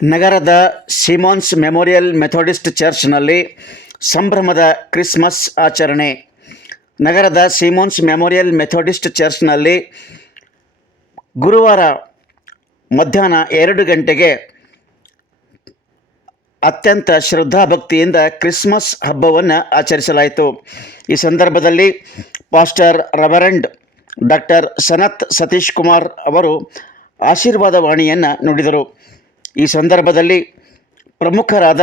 ನಗರದ ಸಿಮೋನ್ಸ್ memorial Methodist ಚರ್ಚ್ನಲ್ಲಿ ಸಂಭ್ರಮದ Christmas ಆಚರಣೆ. ನಗರದ ಸಿಮೋನ್ಸ್ ಮೆಮೋರಿಯಲ್ ಮೆಥೋಡಿಸ್ಟ್ ಚರ್ಚ್ನಲ್ಲಿ ಗುರುವಾರ ಮಧ್ಯಾಹ್ನ 2 ಗಂಟೆಗೆ ಅತ್ಯಂತ ಶ್ರದ್ಧಾಭಕ್ತಿಯಿಂದ ಕ್ರಿಸ್ಮಸ್ ಹಬ್ಬವನ್ನು ಆಚರಿಸಲಾಯಿತು. ಈ ಸಂದರ್ಭದಲ್ಲಿ pastor reverend doctor Sanath Satish Kumar ಅವರು ಆಶೀರ್ವಾದ ವಾಣಿಯನ್ನು ನುಡಿದರು. ಈ ಸಂದರ್ಭದಲ್ಲಿ ಪ್ರಮುಖರಾದ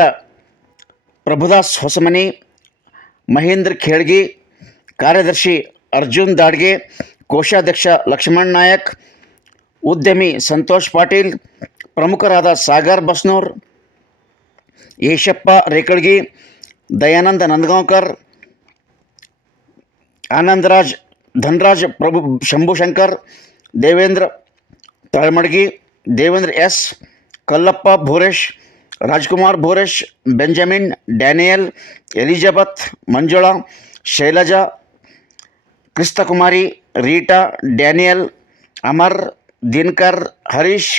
ಪ್ರಭುದಾಸ್ ಹೊಸಮನಿ, ಮಹೇಂದ್ರ ಖೇಳ್ಗಿ, ಕಾರ್ಯದರ್ಶಿ ಅರ್ಜುನ್ ದಾಡ್ಗೆ, ಕೋಶಾಧ್ಯಕ್ಷ ಲಕ್ಷ್ಮಣ್ ನಾಯಕ್, ಉದ್ಯಮಿ ಸಂತೋಷ್ ಪಾಟೀಲ್, ಪ್ರಮುಖರಾದ Sagar Basnoor, Yashappa Rekalgi, Dayananda Nandgaonkar, Anandraj Dhanraj, Prabhu Shambhushankar, Devendra Talamadgi, Devendra S, Kallappa Bhuresh, Rajkumar Bhuresh, Benjamin, Daniel, Elizabeth, Manjula, Shailaja, Kristakumari, Rita, Daniel, Amar, Dinakar, Harish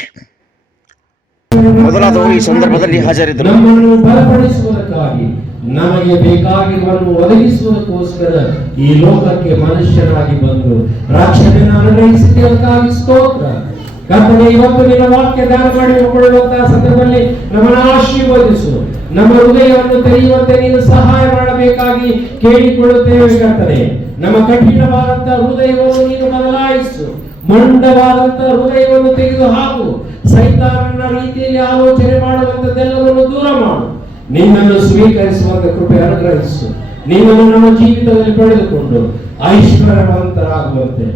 ಮೊದಲಾದವರು ಈ ಸಂದರ್ಭದಲ್ಲಿ ಹಾಜರಿದ್ದರು. ನಮ್ಮನ್ನು ಬಲಪಡಿಸುವುದಕ್ಕಾಗಿ, ನಮಗೆ ಬೇಕಾಗಿರುವುದನ್ನು ಒದಗಿಸುವುದಕ್ಕೋಸ್ಕರ ಈ ಲೋಕಕ್ಕೆ ಮನುಷ್ಯನಾಗಿ ಬಂದು ರಕ್ಷಣೆಯನ್ನು ಅನುಗ್ರಹಿಸಿದ್ದಕ್ಕಾಗಿ ಸ್ತೋತ್ರ. ಕರ್ತನೇ, ಇವತ್ತು ನಿನ್ನ ವಾಕ್ಯ ದಾನ ಮಾಡಿಕೊಳ್ಳುವಂತಹ ಸಂದರ್ಭದಲ್ಲಿ ನಮ್ಮನ್ನು ಆಶೀರ್ವದಿಸು. ನಮ್ಮ ಹೃದಯವನ್ನು ತೆರೆಯುವಂತೆ ನೀನು ಸಹಾಯ ಮಾಡಬೇಕಾಗಿ ಕೇಳಿಕೊಳ್ಳುತ್ತೇವೆ. ಕರ್ತನೇ, ನಮ್ಮ ಕಠಿಣವಾದಂತಹ ಹೃದಯವನ್ನು ನೀನು ಬದಲಾಯಿಸು. ಮಂಡವಾದಂತಹ ಹೃದಯವನ್ನು ತೆಗೆದು ಹಾಕು. ಸೈತಾನನ ರೀತಿಯಲ್ಲಿ ಆಲೋಚನೆ ಮಾಡುವಂತದ್ದೆಲ್ಲವನ್ನು ದೂರ ಮಾಡು. ನಿನ್ನನ್ನು ಸ್ವೀಕರಿಸುವಂತ ಕೃಪೆ ಅನುಗ್ರಹಿಸು. ನಿನ್ನನ್ನು ನಮ್ಮ ಜೀವಿತದಲ್ಲಿ ಪಡೆದುಕೊಂಡು ಐಶ್ವರ್ಯವಂತರಾಗುವಂತೆ,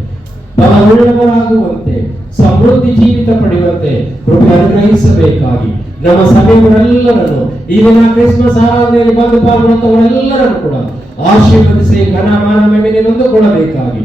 ಬಲವುಳ್ಳವರಾಗುವಂತೆ, ಸಮೃದ್ಧಿ ಜೀವಿತ ಪಡೆಯುವಂತೆ ಕೃಪೆ ಅನುಗ್ರಹಿಸಬೇಕಾಗಿ ನಮ್ಮ ಸಭೆಯವರೆಲ್ಲರನ್ನು ಈ ದಿನ ಕ್ರಿಸ್ಮಸ್ ಆರಾಧನೆಯಲ್ಲಿ ಬಂದು ಪಾಲ್ಗೊಳ್ಳುವವರೆಲ್ಲರನ್ನು ಕೂಡ ಆಶೀರ್ವದಿಸಿ ಘನ ಮಾನ ಮಹಿಮೆಯನ್ನು ಹೊಂದಿಕೊಳ್ಳಬೇಕಾಗಿ